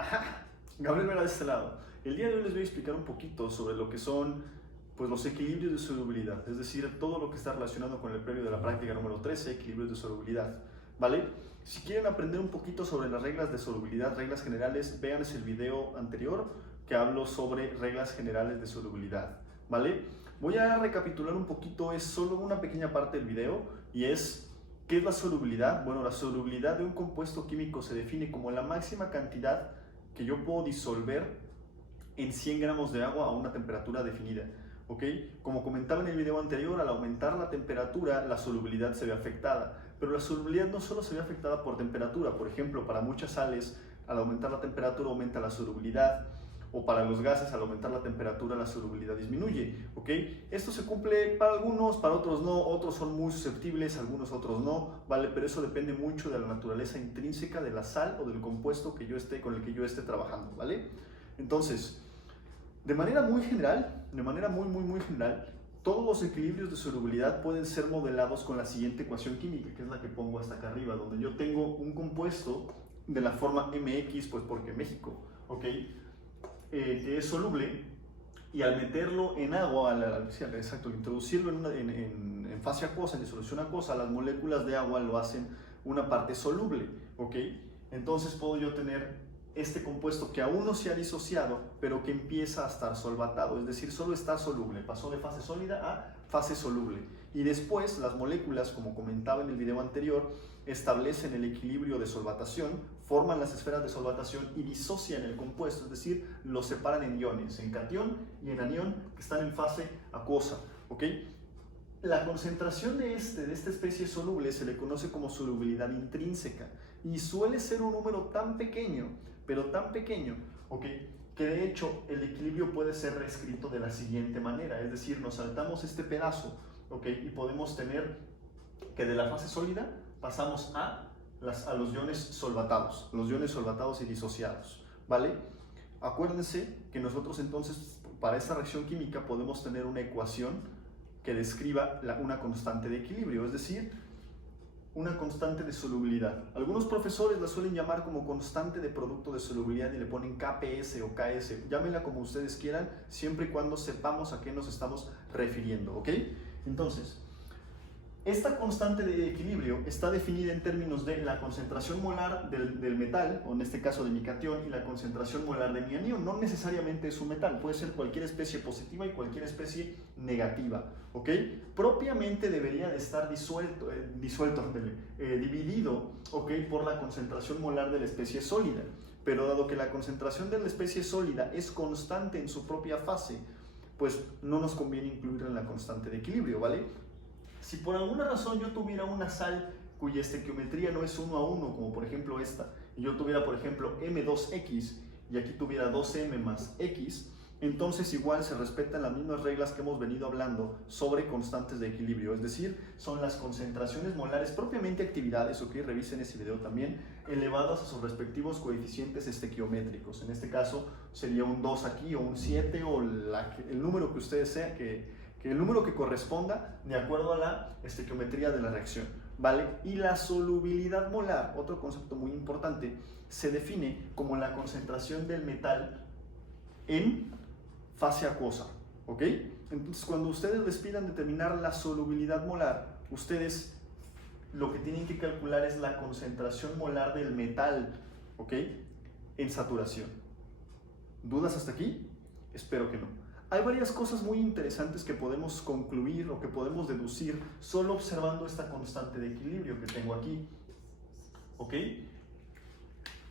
Ajá, Gabriel Vera de este lado. El día de hoy les voy a explicar un poquito sobre lo que son pues, los equilibrios de solubilidad, es decir, todo lo que está relacionado con el previo de la práctica número 13, equilibrios de solubilidad, ¿vale? Si quieren aprender un poquito sobre las reglas de solubilidad, reglas generales, vean el video anterior que hablo sobre reglas generales de solubilidad, ¿vale? Voy a recapitular un poquito, es solo una pequeña parte del video y es ¿qué es la solubilidad? Bueno, la solubilidad de un compuesto químico se define como la máxima cantidad que yo puedo disolver en 100 gramos de agua a una temperatura definida. ¿Ok? Como comentaba en el video anterior, al aumentar la temperatura, la solubilidad se ve afectada. Pero la solubilidad no solo se ve afectada por temperatura. Por ejemplo, para muchas sales, al aumentar la temperatura aumenta la solubilidad. O para los gases, al aumentar la temperatura, la solubilidad disminuye. ¿Ok? Esto se cumple para algunos, para otros no. Otros son muy susceptibles, algunos otros no. ¿Vale? Pero eso depende mucho de la naturaleza intrínseca de la sal o del compuesto que con el que yo esté trabajando. ¿Vale? Entonces, de manera muy general, muy general, todos los equilibrios de solubilidad pueden ser modelados con la siguiente ecuación química, que es la que pongo hasta acá arriba, donde yo tengo un compuesto de la forma MX, pues porque México, ¿ok? Que es soluble, y al meterlo en agua, exacto, introducirlo en fase acuosa, en disolución acuosa, las moléculas de agua lo hacen una parte soluble, ¿ok? Entonces puedo yo tener este compuesto que aún no se ha disociado, pero que empieza a estar solvatado, es decir, solo está soluble, pasó de fase sólida a fase soluble. Y después las moléculas, como comentaba en el video anterior, establecen el equilibrio de solvatación, forman las esferas de solvatación y disocian el compuesto, es decir, lo separan en iones, en catión y en anión, que están en fase acuosa, ¿ok? La concentración de esta especie soluble se le conoce como solubilidad intrínseca y suele ser un número tan pequeño, pero tan pequeño, ¿ok?, que de hecho el equilibrio puede ser reescrito de la siguiente manera, es decir, nos saltamos este pedazo, ¿ok?, y podemos tener que de la fase sólida pasamos a los iones solvatados y disociados, ¿vale? Acuérdense que nosotros entonces para esta reacción química podemos tener una ecuación que describa una constante de equilibrio, es decir, una constante de solubilidad. Algunos profesores la suelen llamar como constante de producto de solubilidad y le ponen KPS o KS, llámenla como ustedes quieran, siempre y cuando sepamos a qué nos estamos refiriendo, ¿ok? Entonces, esta constante de equilibrio está definida en términos de la concentración molar del metal, o en este caso de mi catión, y la concentración molar de mi anión. No necesariamente es un metal, puede ser cualquier especie positiva y cualquier especie negativa, ¿ok? Propiamente debería de estar dividido, ¿ok?, por la concentración molar de la especie sólida. Pero dado que la concentración de la especie sólida es constante en su propia fase, pues no nos conviene incluirla en la constante de equilibrio, ¿vale? Si por alguna razón yo tuviera una sal cuya estequiometría no es 1 a 1, como por ejemplo esta, y yo tuviera por ejemplo M2X y aquí tuviera 2M más X, entonces igual se respetan las mismas reglas que hemos venido hablando sobre constantes de equilibrio, es decir, son las concentraciones molares propiamente actividades, ok, revisen ese video también, elevadas a sus respectivos coeficientes estequiométricos. En este caso sería un 2 aquí o un 7 o el número que ustedes sean, que el número que corresponda de acuerdo a la estequiometría de la reacción, ¿vale? Y la solubilidad molar, otro concepto muy importante, se define como la concentración del metal en fase acuosa, ¿ok? Entonces, cuando ustedes les pidan determinar la solubilidad molar, ustedes lo que tienen que calcular es la concentración molar del metal, ¿ok?, en saturación. ¿Dudas hasta aquí? Espero que no. Hay varias cosas muy interesantes que podemos concluir o que podemos deducir solo observando esta constante de equilibrio que tengo aquí, ¿ok?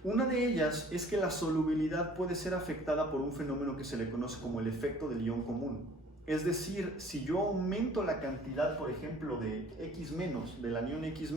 Una de ellas es que la solubilidad puede ser afectada por un fenómeno que se le conoce como el efecto del ion común. Es decir, si yo aumento la cantidad, por ejemplo, de X-, del anión X-,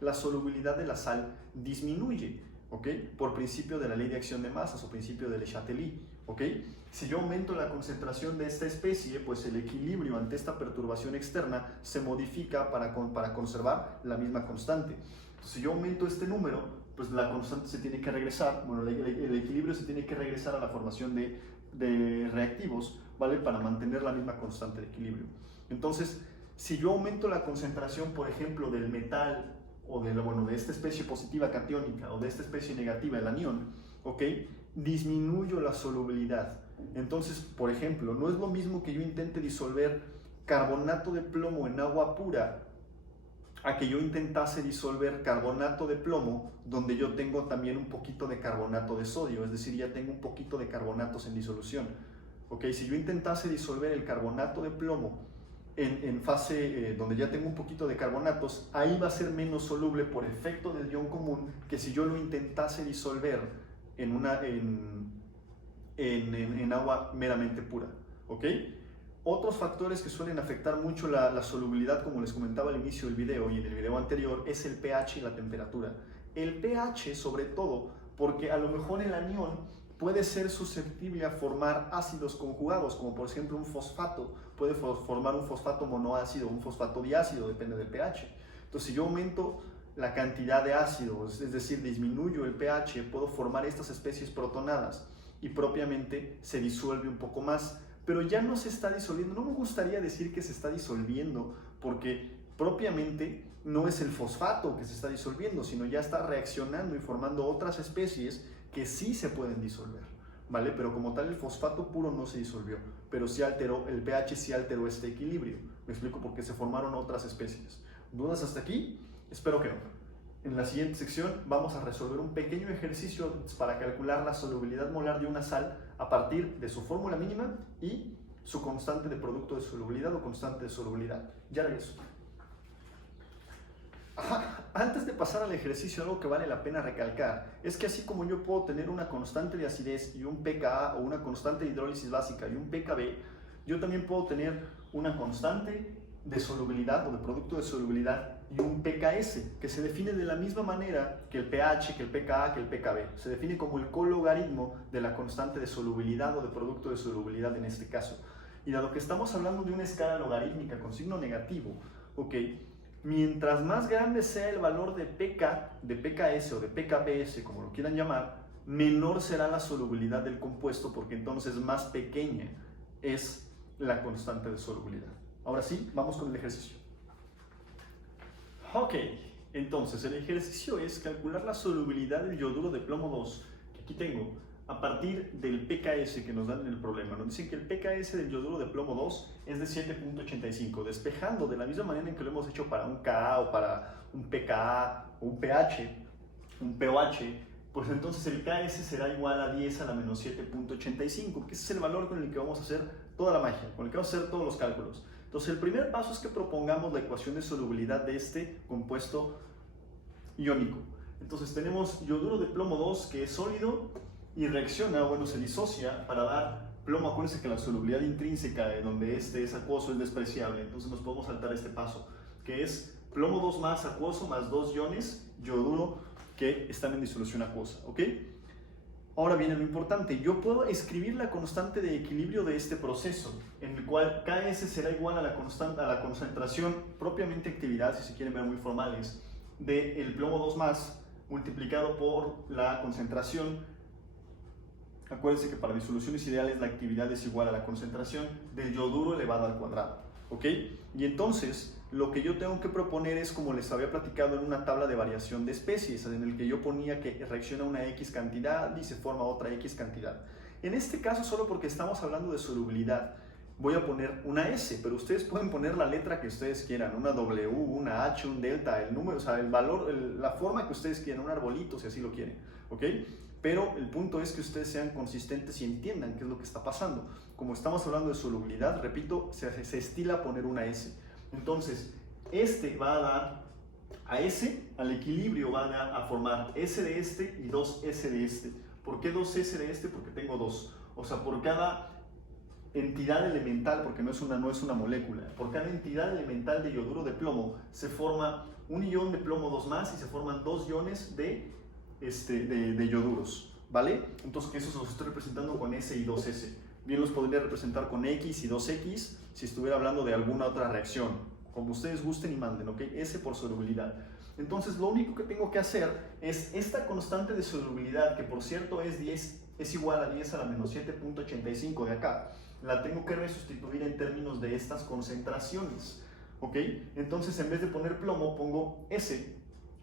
la solubilidad de la sal disminuye, ¿ok?, por principio de la ley de acción de masas o principio de Le Chatelier, ¿ok? Si yo aumento la concentración de esta especie, pues el equilibrio ante esta perturbación externa se modifica para conservar la misma constante. Entonces, si yo aumento este número, pues la constante se tiene que regresar, bueno, el equilibrio se tiene que regresar a la formación de reactivos, ¿vale?, para mantener la misma constante de equilibrio. Entonces, si yo aumento la concentración, por ejemplo, del metal o de esta especie positiva catiónica o de esta especie negativa, el anión, ¿ok? Disminuyo la solubilidad. Entonces, por ejemplo, no es lo mismo que yo intente disolver carbonato de plomo en agua pura a que yo intentase disolver carbonato de plomo donde yo tengo también un poquito de carbonato de sodio, es decir, ya tengo un poquito de carbonatos en disolución. ¿Ok? Si yo intentase disolver el carbonato de plomo en fase donde ya tengo un poquito de carbonatos, ahí va a ser menos soluble por efecto del ion común que si yo lo intentase disolver en agua meramente pura. ¿Ok? Otros factores que suelen afectar mucho la solubilidad, como les comentaba al inicio del video y en el video anterior, es el pH y la temperatura. El pH sobre todo porque a lo mejor el anión puede ser susceptible a formar ácidos conjugados, como por ejemplo un fosfato, puede formar un fosfato monoácido o un fosfato diácido, depende del pH. Entonces, si yo aumento la cantidad de ácidos, es decir, disminuyo el pH, puedo formar estas especies protonadas y propiamente se disuelve un poco más, pero ya no se está disolviendo. No me gustaría decir que se está disolviendo, porque propiamente no es el fosfato que se está disolviendo, sino ya está reaccionando y formando otras especies que sí se pueden disolver, ¿vale? Pero como tal el fosfato puro no se disolvió, pero sí alteró, el pH sí alteró este equilibrio. Me explico, porque se formaron otras especies. ¿Dudas hasta aquí? Espero que no. En la siguiente sección vamos a resolver un pequeño ejercicio para calcular la solubilidad molar de una sal a partir de su fórmula mínima y su constante de producto de solubilidad o constante de solubilidad. Ya regreso. Antes de pasar al ejercicio, algo que vale la pena recalcar es que así como yo puedo tener una constante de acidez y un pKa, o una constante de hidrólisis básica y un pKb, yo también puedo tener una constante de solubilidad o de producto de solubilidad y un pKs, que se define de la misma manera que el pH, que el pKa, que el pKb. Se define como el cologaritmo de la constante de solubilidad o de producto de solubilidad en este caso. Y dado que estamos hablando de una escala logarítmica con signo negativo, ¿ok? Mientras más grande sea el valor de pK, de pKs o de pKbs, como lo quieran llamar, menor será la solubilidad del compuesto, porque entonces más pequeña es la constante de solubilidad. Ahora sí, vamos con el ejercicio. Ok, entonces el ejercicio es calcular la solubilidad del yoduro de plomo 2, que aquí tengo, a partir del pKs que nos dan en el problema. Nos dicen que el pKs del yoduro de plomo 2 es de 7.85, despejando de la misma manera en que lo hemos hecho para un Ka o para un pKa o un pH, un pOH, pues entonces el Ks será igual a 10 a la menos 7.85, que ese es el valor con el que vamos a hacer toda la magia, con el que vamos a hacer todos los cálculos. Entonces el primer paso es que propongamos la ecuación de solubilidad de este compuesto iónico. Entonces tenemos yoduro de plomo 2 que es sólido y reacciona, bueno, se disocia para dar plomo. Acuérdense que la solubilidad intrínseca donde este es acuoso es despreciable, entonces nos podemos saltar este paso, que es plomo 2 más acuoso más 2 iones yoduro que están en disolución acuosa, ¿ok? Ahora viene lo importante, yo puedo escribir la constante de equilibrio de este proceso, en el cual Ks será igual a la concentración propiamente actividad, si se quieren ver muy formales, del plomo 2 más multiplicado por la concentración. Acuérdense que para disoluciones ideales la actividad es igual a la concentración del yoduro elevado al cuadrado, ¿ok? Y entonces lo que yo tengo que proponer es, como les había platicado en una tabla de variación de especies, en el que yo ponía que reacciona una X cantidad y se forma otra X cantidad. En este caso, solo porque estamos hablando de solubilidad, voy a poner una S, pero ustedes pueden poner la letra que ustedes quieran, una W, una H, un delta, el número, o sea, el valor, la forma que ustedes quieran, un arbolito si así lo quieren, ¿ok? Pero el punto es que ustedes sean consistentes y entiendan qué es lo que está pasando. Como estamos hablando de solubilidad, repito, se estila poner una S. Entonces, este va a dar a S, al equilibrio va a formar S de este y 2S de este. ¿Por qué 2S de este? Porque tengo 2. O sea, por cada entidad elemental, porque no es una molécula, por cada entidad elemental de yoduro de plomo se forma un ion de plomo 2 más y se forman 2 iones de yoduros, ¿vale? Entonces, que eso los estoy representando con S y 2S. Bien los podría representar con X y 2X si estuviera hablando de alguna otra reacción, como ustedes gusten y manden, ¿ok? S por solubilidad. Entonces, lo único que tengo que hacer es esta constante de solubilidad, que por cierto es igual a 10 a la menos 7.85 de acá, la tengo que resustituir en términos de estas concentraciones, ¿ok? Entonces, en vez de poner plomo, pongo S,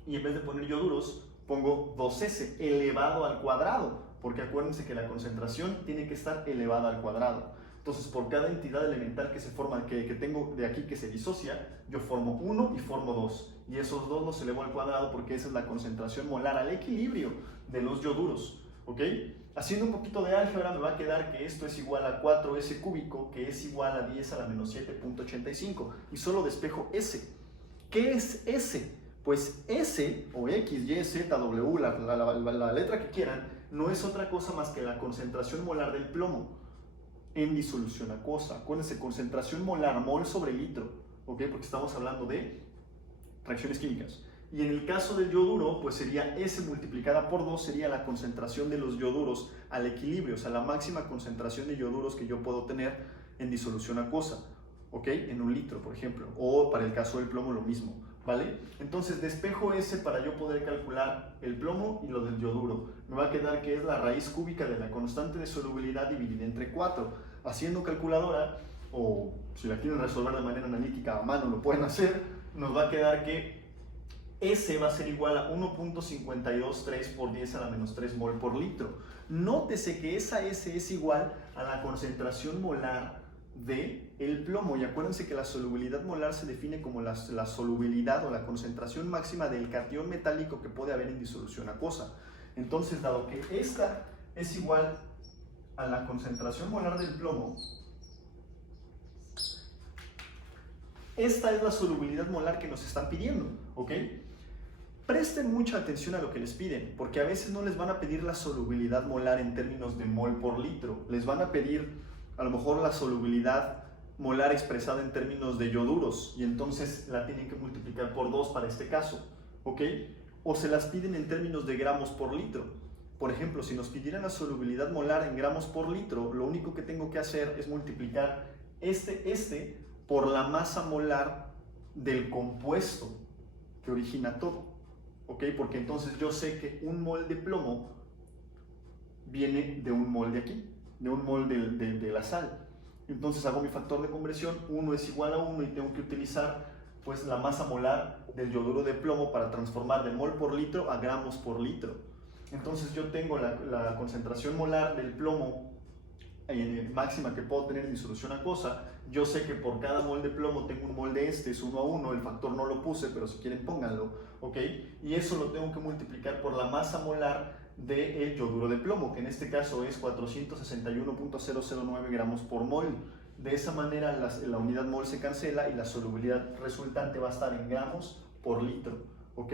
y en vez de poner yoduros, pongo 2S elevado al cuadrado. porque acuérdense que la concentración tiene que estar elevada al cuadrado. Entonces, por cada entidad elemental que se forma, que tengo de aquí que se disocia, yo formo 1 y formo 2. Y esos 2 los elevo al cuadrado porque esa es la concentración molar al equilibrio de los yoduros. ¿Ok? Haciendo un poquito de álgebra me va a quedar que esto es igual a 4S cúbico, que es igual a 10 a la menos 7.85. Y solo despejo S. ¿Qué es S? Pues S, o X, Y, Z, W, la letra que quieran, no es otra cosa más que la concentración molar del plomo en disolución acuosa. Acuérdense, concentración molar, mol sobre litro, ¿ok? Porque estamos hablando de reacciones químicas. Y en el caso del yoduro, pues sería S multiplicada por 2, sería la concentración de los yoduros al equilibrio, o sea, la máxima concentración de yoduros que yo puedo tener en disolución acuosa, ¿ok? En un litro, por ejemplo, o para el caso del plomo lo mismo, ¿vale? Entonces despejo S para yo poder calcular el plomo y lo del yoduro. Me va a quedar que es la raíz cúbica de la constante de solubilidad dividida entre 4. Haciendo calculadora, o si la quieren resolver de manera analítica a mano lo pueden hacer, nos va a quedar que S va a ser igual a 1.523 por 10 a la menos 3 mol por litro. Nótese que esa S es igual a la concentración molar del plomo. Y acuérdense que la solubilidad molar se define como la solubilidad o la concentración máxima del catión metálico que puede haber en disolución acuosa. Entonces, dado que esta es igual a la concentración molar del plomo, esta es la solubilidad molar que nos están pidiendo, ¿ok? Presten mucha atención a lo que les piden, porque a veces no les van a pedir la solubilidad molar en términos de mol por litro, les van a pedir a lo mejor la solubilidad molar expresada en términos de yoduros, y entonces la tienen que multiplicar por 2 para este caso, ¿ok? O se las piden en términos de gramos por litro. Por ejemplo, si nos pidieran la solubilidad molar en gramos por litro, lo único que tengo que hacer es multiplicar este por la masa molar del compuesto que origina todo, ¿ok? Porque entonces yo sé que un mol de plomo viene de un mol de aquí, de un mol de la sal. Entonces hago mi factor de conversión, 1 es igual a 1 y tengo que utilizar pues la masa molar del yoduro de plomo para transformar de mol por litro a gramos por litro. Entonces yo tengo la concentración molar del plomo máxima que puedo tener en disolución acuosa. Yo sé que por cada mol de plomo tengo un mol de este, es 1 a 1, el factor no lo puse, pero si quieren pónganlo, ¿ok? Y eso lo tengo que multiplicar por la masa molar del yoduro de plomo, que en este caso es 461.009 gramos por mol. De esa manera la unidad mol se cancela y la solubilidad resultante va a estar en gramos por litro, ¿ok?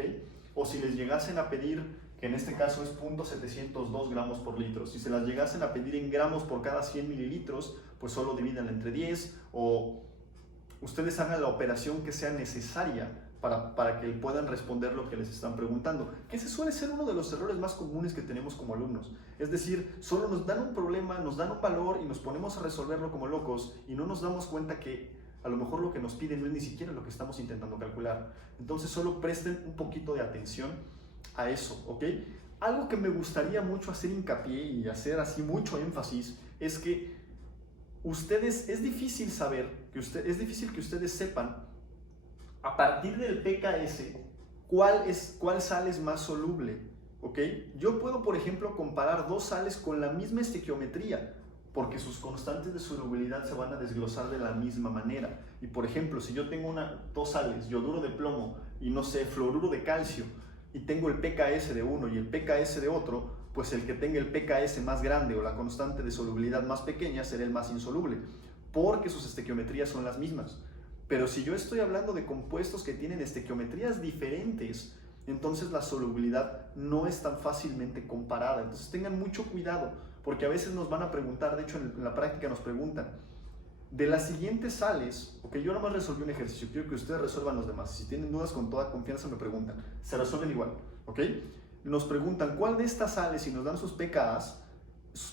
O si les llegasen a pedir, que en este caso es 0.702 gramos por litro, si se las llegasen a pedir en gramos por cada 100 mililitros, pues solo dividan entre 10, o ustedes hagan la operación que sea necesaria para que puedan responder lo que les están preguntando, que ese suele ser uno de los errores más comunes que tenemos como alumnos. Es decir, solo nos dan un problema, nos dan un valor y nos ponemos a resolverlo como locos y no nos damos cuenta que a lo mejor lo que nos piden no es ni siquiera lo que estamos intentando calcular. Entonces solo presten un poquito de atención a eso, ¿ok? Algo que me gustaría mucho hacer hincapié y hacer así mucho énfasis es que es difícil que ustedes sepan a partir del pKs cuál sal es más soluble, ¿ok? Yo puedo, por ejemplo, comparar dos sales con la misma estequiometría, porque sus constantes de solubilidad se van a desglosar de la misma manera. Y por ejemplo, si yo tengo dos sales, yoduro de plomo y no sé, fluoruro de calcio, y tengo el pKs de uno y el pKs de otro, pues el que tenga el pKs más grande o la constante de solubilidad más pequeña será el más insoluble, porque sus estequiometrías son las mismas. Pero si yo estoy hablando de compuestos que tienen estequiometrías diferentes, entonces la solubilidad no es tan fácilmente comparada. Entonces tengan mucho cuidado, porque a veces nos van a preguntar, de hecho en la práctica nos preguntan, de las siguientes sales, ok, yo nada más resolví un ejercicio, quiero que ustedes resuelvan los demás. Si tienen dudas, con toda confianza me preguntan, se resuelven igual, ok. Nos preguntan cuál de estas sales, y nos dan sus pKs,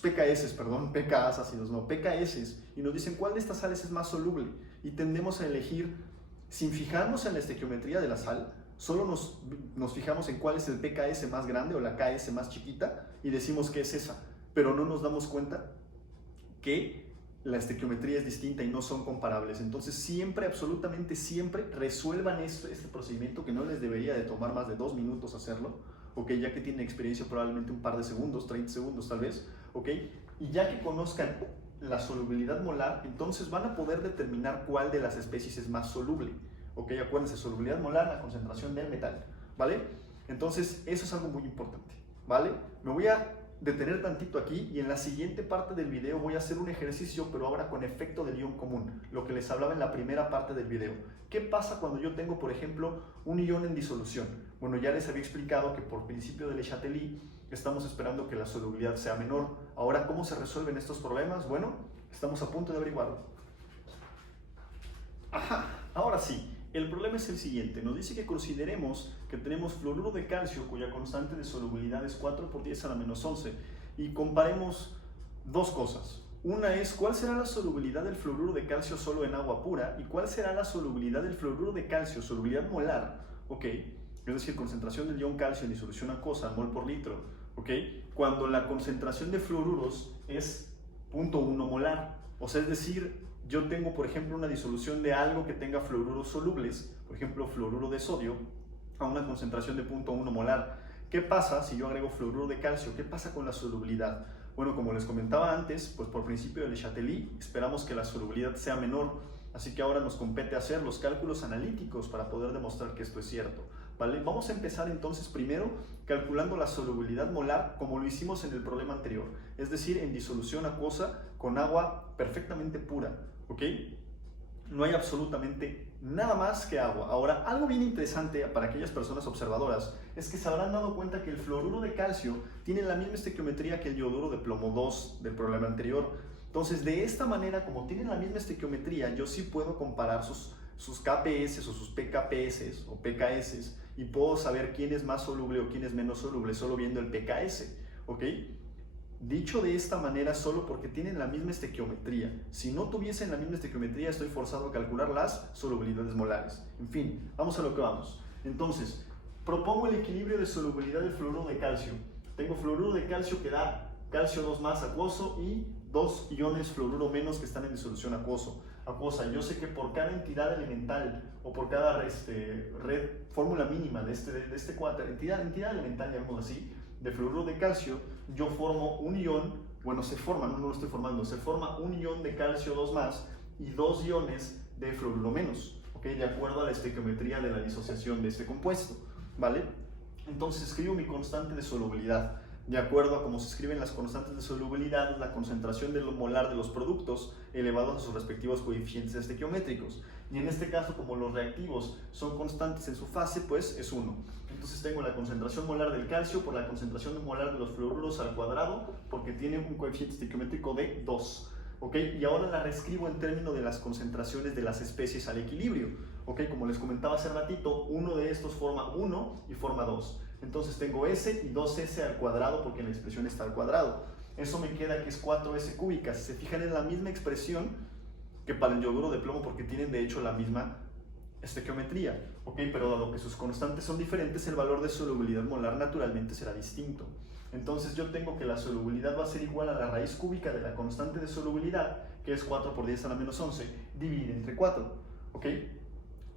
pKs ácidos, no, pKs, y nos dicen cuál de estas sales es más soluble, y tendemos a elegir, sin fijarnos en la estequiometría de la sal, solo nos fijamos en cuál es el pKs más grande o la KS más chiquita, y decimos que es esa, pero no nos damos cuenta que la estequiometría es distinta y no son comparables. Entonces siempre, absolutamente siempre, resuelvan este procedimiento que no les debería de tomar más de 2 minutos hacerlo, ¿ok? Ya que tienen experiencia probablemente un par de segundos, 30 segundos tal vez, ¿ok? Y ya que conozcan la solubilidad molar, entonces van a poder determinar cuál de las especies es más soluble, ¿ok? Acuérdense, solubilidad molar, la concentración del metal, ¿vale? Entonces, eso es algo muy importante, ¿vale? Me voy a detener tantito aquí y en la siguiente parte del video voy a hacer un ejercicio, pero ahora con efecto del ion común, lo que les hablaba en la primera parte del video. ¿Qué pasa cuando yo tengo, por ejemplo, un ion en disolución? Bueno, ya les había explicado que por principio de Le Chatelier estamos esperando que la solubilidad sea menor. Ahora, ¿cómo se resuelven estos problemas? Bueno, estamos a punto de averiguarlo. Ajá, ahora sí. El problema es el siguiente, nos dice que consideremos que tenemos fluoruro de calcio cuya constante de solubilidad es 4 por 10 a la menos 11 y comparemos dos cosas. Una es cuál será la solubilidad del fluoruro de calcio solo en agua pura y cuál será la solubilidad del fluoruro de calcio, solubilidad molar, ¿ok? Es decir, concentración del ion calcio en disolución acuosa, mol por litro, ¿ok? Cuando la concentración de fluoruros es 0.1 molar, o sea, es decir, yo tengo, por ejemplo, una disolución de algo que tenga fluoruros solubles, por ejemplo, fluoruro de sodio, a una concentración de 0.1 molar. ¿Qué pasa si yo agrego fluoruro de calcio? ¿Qué pasa con la solubilidad? Bueno, como les comentaba antes, pues por principio de Le Chatelier esperamos que la solubilidad sea menor, así que ahora nos compete hacer los cálculos analíticos para poder demostrar que esto es cierto, ¿vale? Vamos a empezar entonces primero calculando la solubilidad molar como lo hicimos en el problema anterior, es decir, en disolución acuosa con agua perfectamente pura, ¿ok? No hay absolutamente nada más que agua. Ahora, algo bien interesante para aquellas personas observadoras es que se habrán dado cuenta que el fluoruro de calcio tiene la misma estequiometría que el yoduro de plomo 2 del problema anterior. Entonces, de esta manera, como tienen la misma estequiometría, yo sí puedo comparar sus KPS o sus PKPS o PKS y puedo saber quién es más soluble o quién es menos soluble solo viendo el PKS, ¿ok? Dicho de esta manera solo porque tienen la misma estequiometría. Si no tuviesen la misma estequiometría, estoy forzado a calcular las solubilidades molares. En fin, vamos a lo que vamos. Entonces, propongo el equilibrio de solubilidad del fluoruro de calcio. Tengo fluoruro de calcio que da calcio 2 más acuoso y 2 iones fluoruro menos que están en disolución acuosa. Yo sé que por cada entidad elemental o por cada fórmula mínima de este cuadro, entidad elemental, llamémoslo así, de fluoruro de calcio, yo formo un ion, bueno, se forma, no lo estoy formando, se forma un ion de calcio 2 más y 2 iones de fluoruro menos, ¿ok? De acuerdo a la estequiometría de la disociación de este compuesto, ¿vale? Entonces escribo mi constante de solubilidad. De acuerdo a cómo se escriben las constantes de solubilidad, la concentración de lo molar de los productos elevados a sus respectivos coeficientes estequiométricos. Y en este caso, como los reactivos son constantes en su fase, pues es 1. Entonces tengo la concentración molar del calcio por la concentración molar de los fluoruros al cuadrado, porque tiene un coeficiente estequiométrico de 2. ¿Ok? Y ahora la reescribo en términos de las concentraciones de las especies al equilibrio. ¿Ok? Como les comentaba hace ratito, uno de estos forma 1 y forma 2. Entonces tengo S y 2S al cuadrado porque la expresión está al cuadrado. Eso me queda que es 4S cúbicas. Si se fijan, en la misma expresión que para el yoduro de plomo porque tienen de hecho la misma estequiometría. ¿Ok? Pero dado que sus constantes son diferentes, el valor de solubilidad molar naturalmente será distinto. Entonces yo tengo que la solubilidad va a ser igual a la raíz cúbica de la constante de solubilidad, que es 4 por 10 a la menos 11, dividida entre 4. ¿Ok?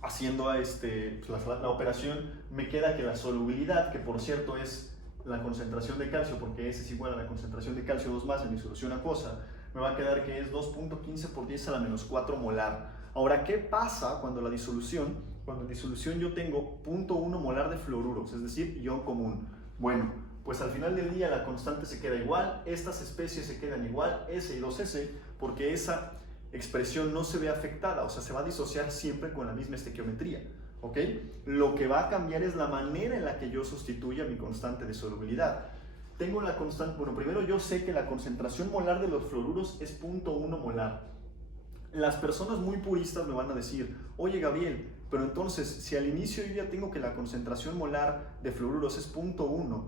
Haciendo la operación, me queda que la solubilidad, que por cierto es la concentración de calcio, porque S es igual a la concentración de calcio 2 más en disolución acuosa, me va a quedar que es 2.15 por 10 a la menos 4 molar. Ahora, ¿qué pasa cuando en disolución yo tengo 0.1 molar de fluoruros, es decir, ion común? Bueno, pues al final del día la constante se queda igual, estas especies se quedan igual, S y 2S, porque esa expresión no se ve afectada, o sea, se va a disociar siempre con la misma estequiometría, ¿ok? Lo que va a cambiar es la manera en la que yo sustituya mi constante de solubilidad. Tengo la constante, bueno, primero yo sé que la concentración molar de los fluoruros es 0.1 molar. Las personas muy puristas me van a decir, oye Gabriel, pero entonces si al inicio yo ya tengo que la concentración molar de fluoruros es 0.1,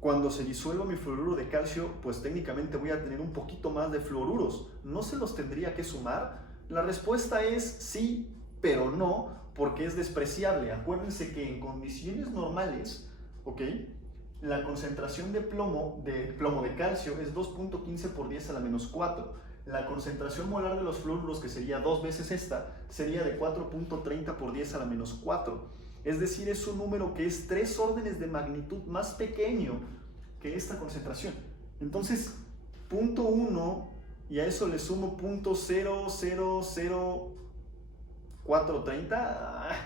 cuando se disuelva mi fluoruro de calcio, pues técnicamente voy a tener un poquito más de fluoruros. ¿No se los tendría que sumar? La respuesta es sí, pero no, porque es despreciable. Acuérdense que en condiciones normales, ¿ok?, la concentración de plomo de calcio es 2.15 por 10 a la menos 4. La concentración molar de los fluoruros, que sería 2 veces esta, sería de 4.30 por 10 a la menos 4. Es decir, es un número que es 3 órdenes de magnitud más pequeño que esta concentración. Entonces, 0.1 y a eso le sumo 0.0000430,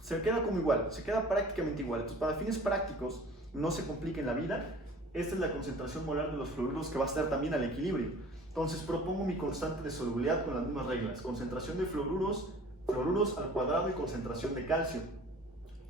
se queda como igual, se queda prácticamente igual. Entonces, para fines prácticos, no se compliquen la vida. Esta es la concentración molar de los fluoruros que va a estar también al equilibrio. Entonces, propongo mi constante de solubilidad con las mismas reglas. Concentración de fluoruros al cuadrado y concentración de calcio.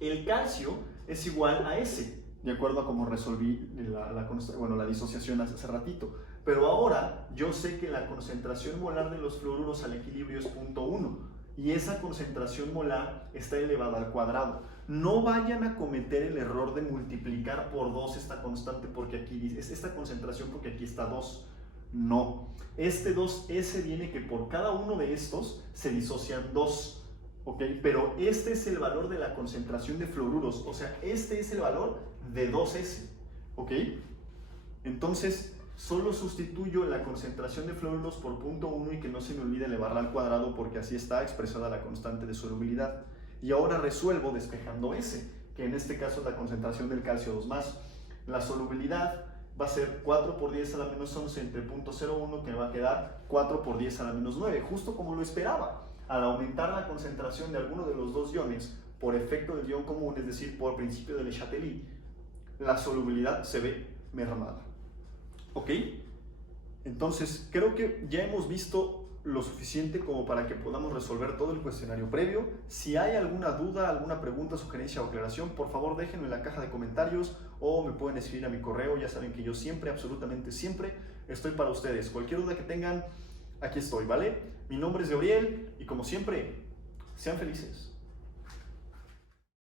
El calcio es igual a S, de acuerdo a cómo resolví la disociación hace ratito. Pero ahora yo sé que la concentración molar de los fluoruros al equilibrio es 0.1 y esa concentración molar está elevada al cuadrado. No vayan a cometer el error de multiplicar por 2 esta constante porque aquí es esta concentración porque aquí está 2. No, este 2S viene que por cada uno de estos se disocian 2. ¿Ok? Pero este es el valor de la concentración de fluoruros, o sea, este es el valor de 2S, ¿ok? Entonces, solo sustituyo la concentración de fluoruros por 0.1 y que no se me olvide elevarla al cuadrado porque así está expresada la constante de solubilidad. Y ahora resuelvo despejando S, que en este caso es la concentración del calcio 2+. La solubilidad va a ser 4 por 10 a la menos 11 entre 0.01, que me va a quedar 4 por 10 a la menos 9, justo como lo esperaba. Al aumentar la concentración de alguno de los dos iones por efecto del ion común, es decir, por principio de Le Chatelier, la solubilidad se ve mermada. ¿Ok? Entonces, creo que ya hemos visto lo suficiente como para que podamos resolver todo el cuestionario previo. Si hay alguna duda, alguna pregunta, sugerencia o aclaración, por favor déjenlo en la caja de comentarios o me pueden escribir a mi correo. Ya saben que yo siempre, absolutamente siempre, estoy para ustedes. Cualquier duda que tengan, aquí estoy, ¿vale? Mi nombre es Gabriel y como siempre, sean felices.